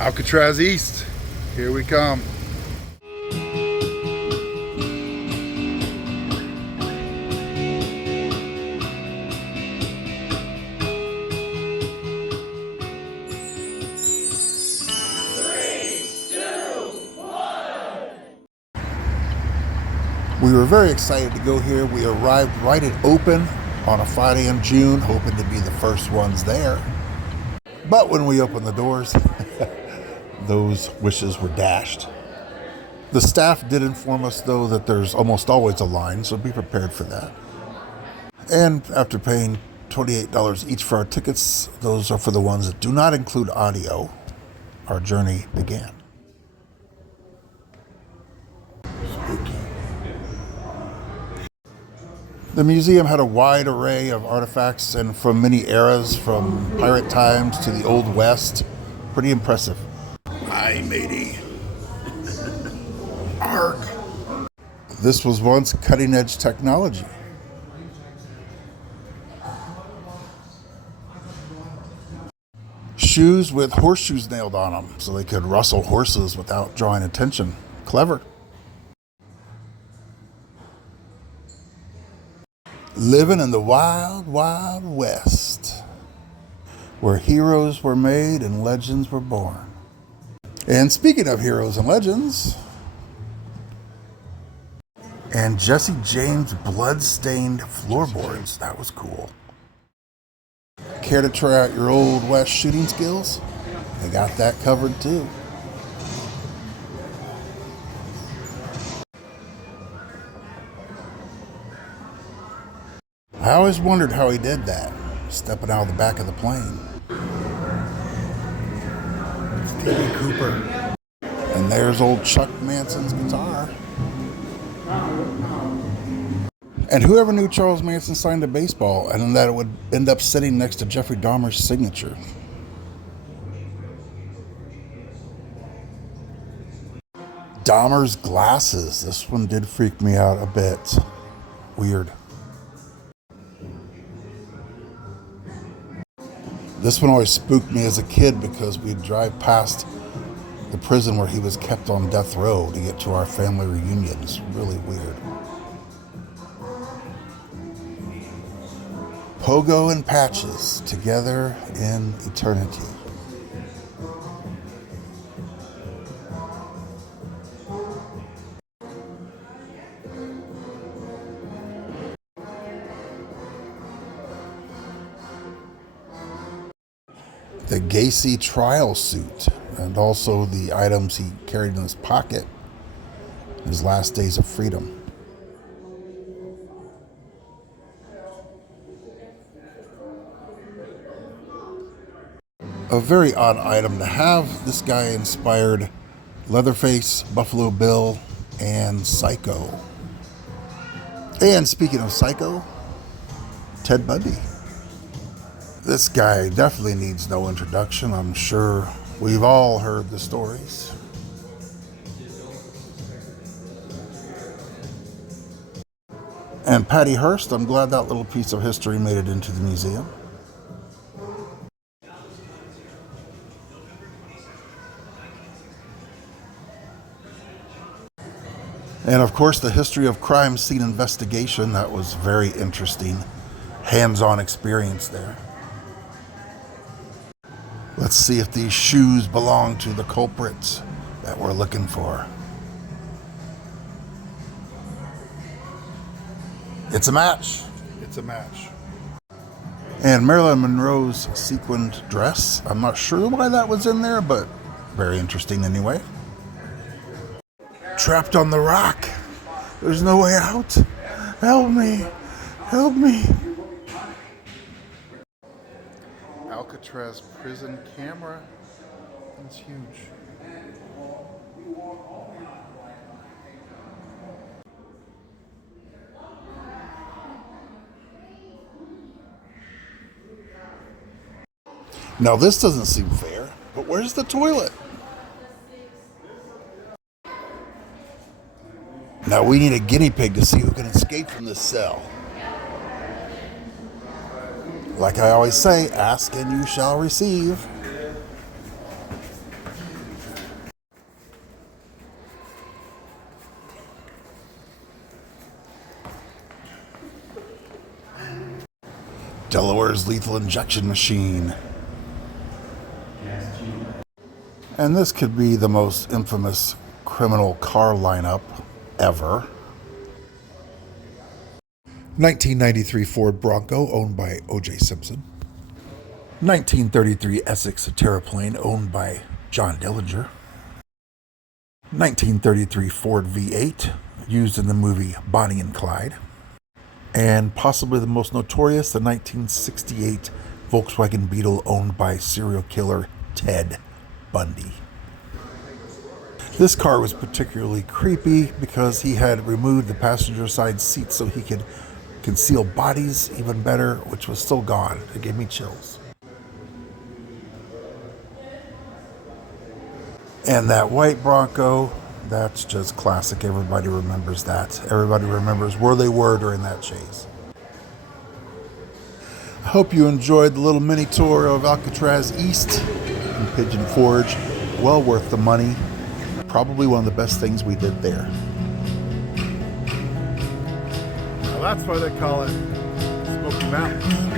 Alcatraz East, here we come. We were very excited to go here. We arrived right at open on a Friday in June, hoping to be the first ones there. But when we opened the doors, those wishes were dashed. The staff did inform us, though, that there's almost always a line, so be prepared for that. And after paying $28 each for our tickets, those are for the ones that do not include audio, our journey began. Spooky. The museum had a wide array of artifacts and from many eras, from pirate times to the Old West. Pretty impressive. Aye, matey. Arg. This was once cutting-edge technology. Shoes with horseshoes nailed on them so they could rustle horses without drawing attention. Clever. Living in the wild, wild west, where heroes were made and legends were born. And speaking of heroes and legends, and Jesse James blood-stained floorboards. That was cool. Care to try out your Old West shooting skills? They got that covered too. I always wondered how he did that, stepping out of the back of the plane. Stevie Cooper. And there's old Chuck Manson's guitar. And whoever knew Charles Manson signed a baseball and that it would end up sitting next to Jeffrey Dahmer's signature. Dahmer's glasses. This one did freak me out a bit. Weird. This one always spooked me as a kid because we'd drive past the prison where he was kept on death row to get to our family reunions. Really weird. Pogo and Patches, together in eternity. The Gacy trial suit, and also the items he carried in his pocket, his last days of freedom. A very odd item to have. This guy inspired Leatherface, Buffalo Bill, and Psycho. And speaking of Psycho, Ted Bundy. This guy definitely needs no introduction. I'm sure we've all heard the stories. And Patty Hearst, I'm glad that little piece of history made it into the museum. And of course, the history of crime scene investigation. That was very interesting. Hands-on experience there. Let's see if these shoes belong to the culprits that we're looking for. It's a match. It's a match. And Marilyn Monroe's sequined dress. I'm not sure why that was in there, but very interesting anyway. Trapped on the rock. There's no way out. Help me. Help me. Alcatraz prison camera. That's huge. Now this doesn't seem fair, but where's the toilet? Now we need a guinea pig to see who can escape from this cell. Like I always say, ask and you shall receive. Delaware's lethal injection machine. And this could be the most infamous criminal car lineup ever. 1993 Ford Bronco, owned by O.J. Simpson. 1933 Essex Terraplane, owned by John Dillinger. 1933 Ford V8, used in the movie Bonnie and Clyde. And possibly the most notorious, the 1968 Volkswagen Beetle, owned by serial killer Ted Bundy. This car was particularly creepy because he had removed the passenger side seat so he could conceal bodies even better, which was still gone. It gave me chills. And that white Bronco, that's just classic. Everybody remembers that. Everybody remembers where they were during that chase. I hope you enjoyed the little mini tour of Alcatraz East and Pigeon Forge. Well worth the money. Probably one of the best things we did there. Well, that's why they call it Smoky Mountains.